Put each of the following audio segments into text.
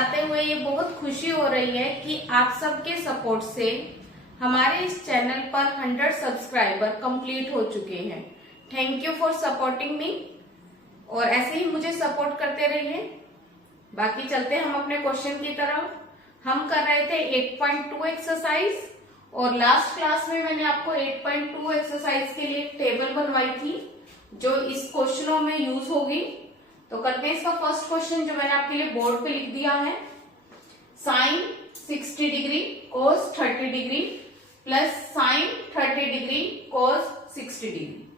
बताते हुए ये बहुत खुशी हो रही है कि आप सबके सपोर्ट से हमारे इस चैनल पर 100 सब्सक्राइबर कंप्लीट हो चुके हैं। Thank you for supporting me और ऐसे ही मुझे सपोर्ट करते रहिए। बाकी चलते हम अपने क्वेश्चन की तरफ। हम कर रहे थे 8.2 एक्सरसाइज और लास्ट क्लास में मैंने आपको 8.2 एक्सरसाइज के लिए एक टेबल बनवाई थी जो इस क्वेश्चनों में यूज होगी। तो करते हैं इसका फर्स्ट क्वेश्चन जो मैंने आपके लिए बोर्ड पे लिख दिया है। Sine 60 degree cos 30 degree plus sine 30 degree cos 60 degree.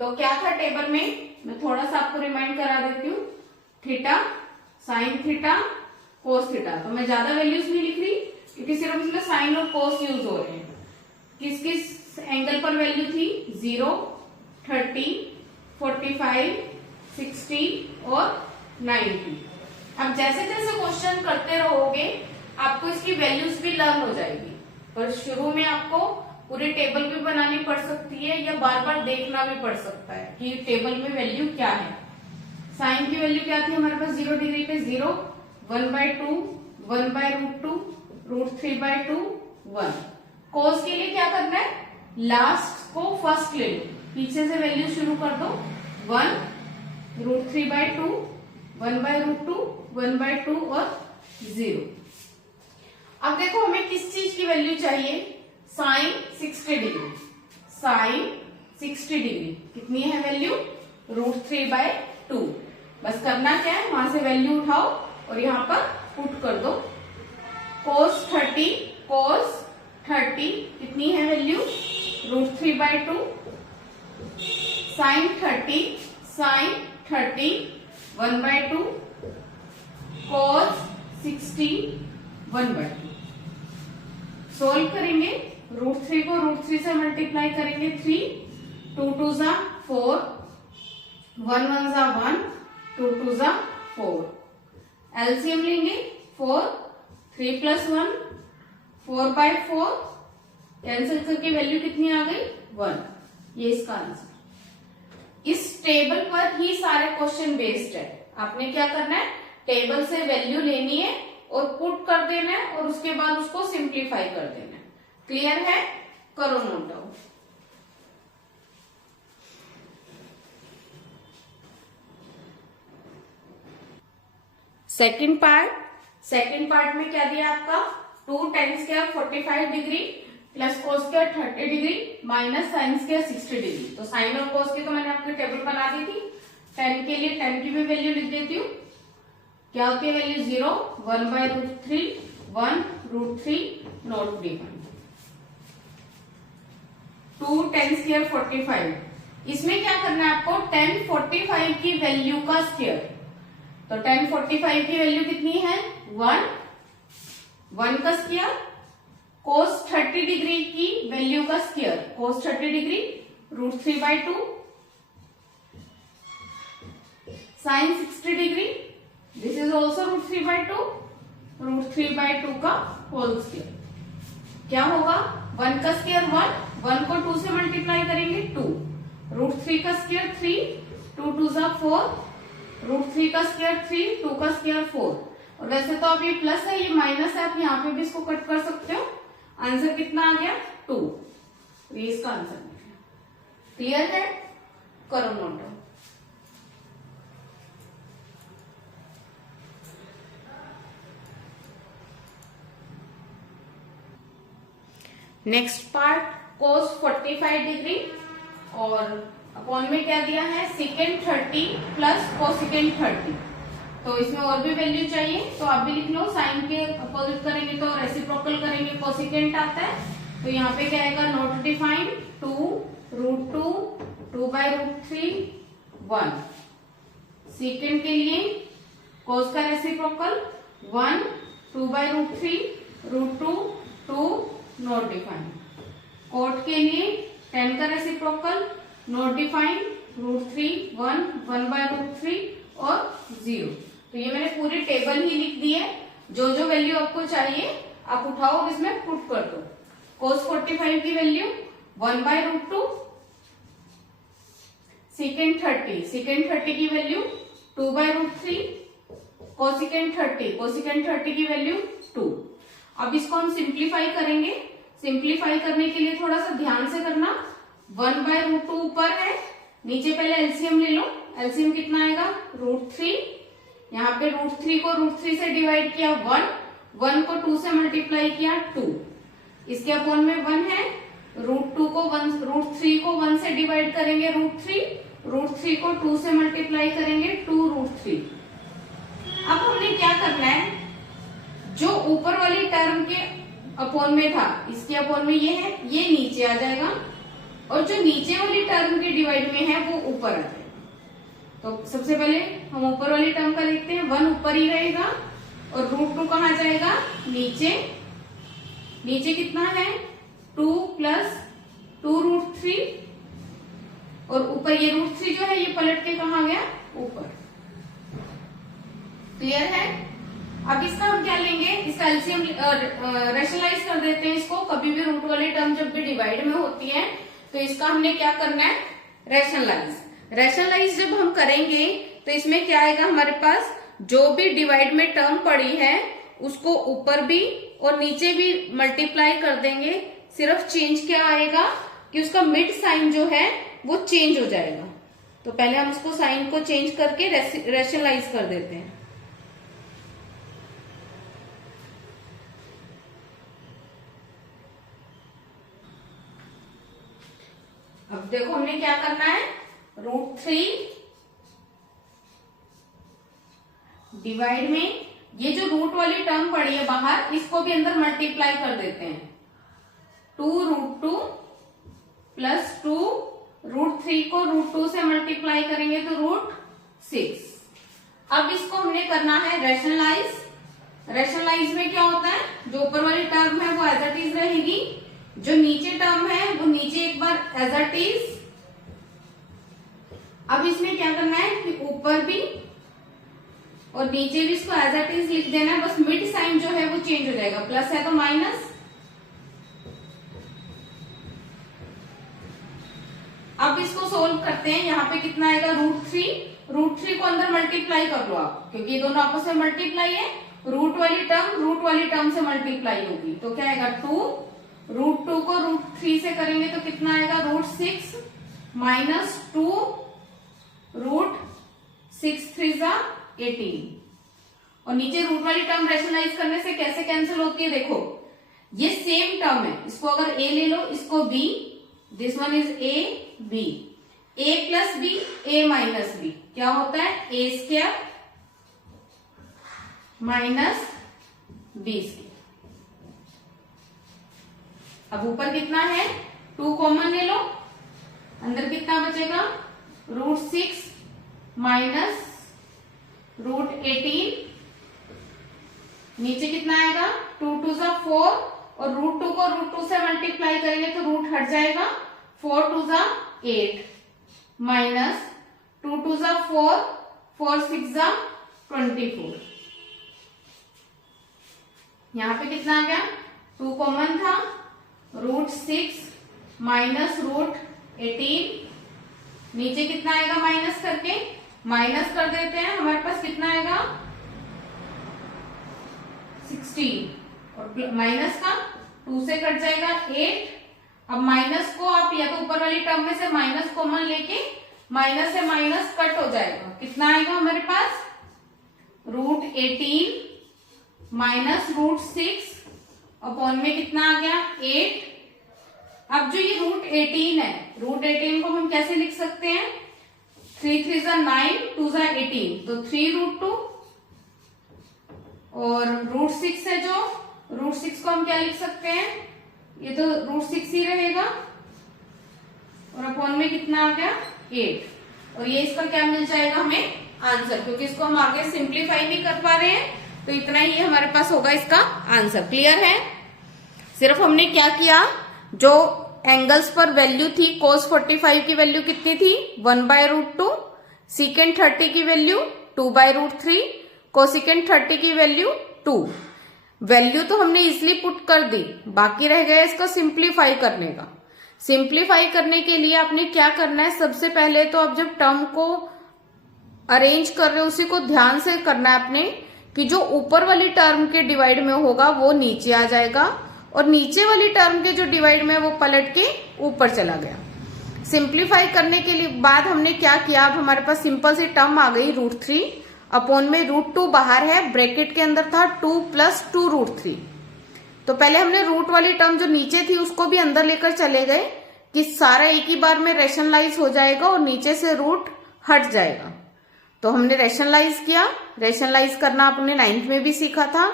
तो क्या था टेबल में, मैं थोड़ा सा आपको रिमाइंड करा देती हूँ। Theta, sine theta, cos theta. तो मैं ज्यादा वैल्यूज नहीं लिख रही क्योंकि सिर्फ इसमें साइन और कोस यूज हो रहे हैं। किस किस एंगल पर वैल्यू थी? 0, 30, 45, 60 और 90। अब जैसे जैसे क्वेश्चन करते रहोगे आपको इसकी वैल्यूज भी लर्न हो जाएगी, पर शुरू में आपको पूरी टेबल भी बनानी पड़ सकती है या बार बार देखना भी पड़ सकता है कि टेबल में वैल्यू क्या है। साइन की वैल्यू क्या थी हमारे पास? 0 डिग्री पे 0, 1/2, 1/√2, √3/2, 1। कोस के लिए क्या करना है? लास्ट को फर्स्ट ले लो, पीछे से वैल्यू शुरू कर दो। 1, √3/2, 1/√2, 1/2 और 0। अब देखो हमें किस चीज की वैल्यू चाहिए? Sign 60 degree. साइन 60 डिग्री कितनी है वैल्यू? √3/2। बस करना क्या है, वहां से वैल्यू उठाओ और यहाँ पर पुट कर दो। कोस 30 कितनी है वैल्यू? √3/2। साइन 30 1/2, कोस 60 1/2। सोल्व करेंगे, √3 को √3 से मल्टीप्लाई करेंगे 3, 2 2 जा 4, 1 1 जा 1, 2 2 जा 4। एलसीएम लेंगे 4, 3 + 1, 4/4। कैंसिल करके वैल्यू कितनी आ गई? 1। ये इसका आंसर। इस टेबल पर ही सारे क्वेश्चन बेस्ड है। आपने क्या करना है? टेबल से वैल्यू लेनी है और पुट कर देना है और उसके बाद उसको सिंप्लीफाई कर देना है। क्लियर है? करो नोट डाउन। सेकंड पार्ट में क्या दिया आपका? 2 tan square 45 degree plus cos square 30 degree minus sine square 60 degree. तो साइन और कोस की तो मैंने आपकी टेबल बना दी थी। tan के लिए tan की भी वैल्यू लिख देती हूँ। क्या होती है value? 0, 1/√3, 1√3 not defined. 2 tan square 45। इसमें क्या करना है आपको? tan 45 की वैल्यू का स्क्वायर। तो tan 45 की वैल्यू कितनी है? 1 का स्क्वायर। cos 30 डिग्री की वैल्यू का square. cos 30 degree √3/2। sin 60 degree this is also √3/2, √3/2 का होल स्क्वायर। क्या होगा? 1 का स्क्वायर 1 को 2 से मल्टीप्लाई करेंगे 2, √3 का स्क्वायर 3, 2 2 जा 4, √3 का स्क्वायर 3, 2 का स्क्वायर 4। और वैसे तो अब ये प्लस है, ये माइनस है, आप यहाँ पे भी इसको कट कर सकते हो। आंसर कितना आ गया? 2। ये इसका आंसर निकला। क्लियर है? करो नोट डाउन। नेक्स्ट पार्ट कोस 45 डिग्री और अपॉन में क्या दिया है? Second 30 plus cosecant 30। तो इसमें और भी वैल्यू चाहिए तो आप भी लिख लो। साइन के अपोजिट करेंगे तो रेसिप्रोकल करेंगे, कोसेकेंट आता है। तो यहाँ पे क्या आएगा? Not defined 2, √2, 2/√3, 1। सेकेंड के लिए कोस का रेसिप्रोकल 1, 2/√3, √2, 2 नॉट डिफाइंड। कोट के लिए tan का रेसिप्रोकल नॉट डिफाइंड √3, 1, 1/√3 और 0। तो ये मैंने पूरी टेबल ही लिख दी है। जो जो वैल्यू आपको चाहिए आप उठाओ और इसमें पुट कर दो। cos 45 की वैल्यू 1/√2, सेकेंड 30 की वैल्यू 2/√3, कोसिकेंट 30 की वैल्यू 2। अब इसको हम सिंप्लीफाई करेंगे। सिंप्लीफाई करने के लिए थोड़ा सा ध्यान से करना। 1/√2 ऊपर है, नीचे पहले एलसीएम ले लो। एलसीएम कितना आएगा? √3। यहाँ पे √3 को √3 से डिवाइड किया 1 को 2 से मल्टीप्लाई किया 2, इसके अपॉन में 1 है। √3 को 1 से डिवाइड करेंगे √3 को 2 से मल्टीप्लाई करेंगे 2√3। अब हमने क्या करना है, जो ऊपर वाली टर्म के अपॉन में था इसके अपॉन में ये है, ये नीचे आ जाएगा, और जो नीचे वाली टर्म के डिवाइड में है वो ऊपर आ जाएगा। तो सबसे पहले हम ऊपर वाली टर्म का देखते हैं। 1 ऊपर ही रहेगा और √2 कहाँ जाएगा? नीचे। नीचे कितना है? 2 + 2√3, और ऊपर ये √3 जो है ये पलट के कहाँ गया? ऊपर। क्लियर है? अब इसका हम क्या लेंगे? इसका एलसीएम रेशनलाइज कर देते हैं इसको। कभी भी रूट वाली टर्म जब भी डिवाइड में होती है तो इसका हमने क्या करना है? रेशनलाइज जब हम करेंगे तो इसमें क्या आएगा हमारे पास? जो भी डिवाइड में टर्म पड़ी है उसको ऊपर भी और नीचे भी मल्टीप्लाई कर देंगे। सिर्फ चेंज क्या आएगा कि उसका मिड साइन जो है वो चेंज हो जाएगा। तो पहले हम उसको साइन को चेंज करके रेशनलाइज कर देते हैं। अब देखो हमने क्या करना है, √3 डिवाइड में ये जो रूट वाली टर्म पड़ी है बाहर, इसको भी अंदर मल्टीप्लाई कर देते हैं। 2√2 + 2 √3 को √2 से मल्टीप्लाई करेंगे तो √6। अब इसको हमने करना है रेशनलाइज। रेशनलाइज में क्या होता है, जो ऊपर वाली टर्म है वो एज इट इज रहेगी, जो नीचे टर्म है वो नीचे एक बार एज इट इज। अब इसमें क्या करना है कि ऊपर भी और नीचे भी इसको एज इट इज लिख देना है, बस मिड साइन जो है वो चेंज हो जाएगा। प्लस है तो माइनस। अब इसको सोल्व करते हैं। यहाँ पे कितना आएगा? √3 को अंदर मल्टीप्लाई कर लो आप, क्योंकि ये दोनों आपस में मल्टीप्लाई है। रूट वाली टर्म से मल्टीप्लाई होगी तो क्या आएगा? 2। √2 को √3 से करेंगे तो कितना आएगा? √6 - 2 √6 3 = 18। और नीचे रूट वाली टर्म रेशनलाइज करने से कैसे कैंसिल होती है? देखो ये सेम टर्म है, इसको अगर a ले लो, इसको b, this one is a b, a + b a - b क्या होता है? a² - b²। अब ऊपर कितना है? 2 कॉमन ले लो, अंदर कितना बचेगा? √6 - √18। नीचे कितना आएगा? 2 2 = 4, और √2 को √2 से मल्टीप्लाई करेंगे तो रूट हट जाएगा। 4 2 = 8 - 2 2 = 4, 4 6 = 24। यहाँ पे कितना आ गया? 2 कॉमन था, √6 - √18। नीचे कितना आएगा? माइनस करके माइनस कर देते हैं, हमारे पास कितना आएगा? 16, और माइनस का 2 से कट जाएगा 8। अब माइनस को आप या तो ऊपर वाली टर्म में से माइनस कॉमन लेके माइनस से माइनस कट हो जाएगा। कितना आएगा हमारे पास? √18 - √6 अपॉन में कितना आ गया? 8। अब जो ये √18 है, √18 को हम कैसे लिख सकते हैं? 3 3 = 9, 2 = 18, तो 3√2, और √6 है जो √6 को हम क्या लिख सकते हैं? ये तो √6 ही रहेगा, और अपॉन में कितना आ गया? 8। और ये इसका क्या मिल जाएगा हमें? आंसर, क्योंकि इसको हम आगे सिंप्लीफाई नहीं कर पा रहे हैं तो इतना ही हमारे पास होगा इसका आंसर। क्लियर है? सिर्फ हमने क्या किया, जो एंगल्स पर वैल्यू थी, cos 45 की वैल्यू कितनी थी? 1/√2, secant 30 की वैल्यू 2/√3, कोसिकेंट 30 की वैल्यू 2। वैल्यू तो हमने इजिली पुट कर दी, बाकी रह गया इसका सिंप्लीफाई करने का। सिंप्लीफाई करने के लिए आपने क्या करना है? सबसे पहले तो आप जब टर्म को अरेंज कर रहे हो उसी को ध्यान से करना है आपने। कि जो ऊपर वाली टर्म के डिवाइड में होगा वो नीचे आ जाएगा और नीचे वाली टर्म के जो डिवाइड में वो पलट के ऊपर चला गया। सिंप्लीफाई करने के लिए बाद हमने क्या किया, अब हमारे पास सिंपल सी टर्म आ गई √3 अपॉन में √2 बाहर है, ब्रैकेट के अंदर था 2 + 2 √3। तो पहले हमने रूट वाली टर्म जो नीचे थी उसको भी अंदर लेकर चले गए कि सारा एक ही बार में रैशनलाइज हो जाएगा और नीचे से रूट हट जाएगा। तो हमने रैशनलाइज किया। रैशनलाइज करना आपने 9th में भी सीखा था।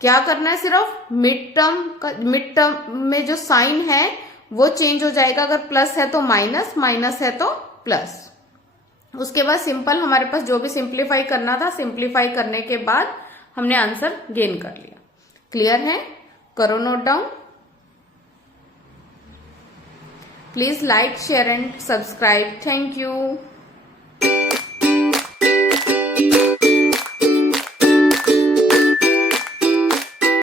क्या करना है, सिर्फ मिड टर्म में जो साइन है वो चेंज हो जाएगा, अगर प्लस है तो माइनस, माइनस है तो प्लस। उसके बाद सिंपल हमारे पास जो भी सिंप्लीफाई करना था, सिंप्लीफाई करने के बाद हमने आंसर गेन कर लिया। क्लियर है? करो note down. Please like, share and subscribe. Thank you.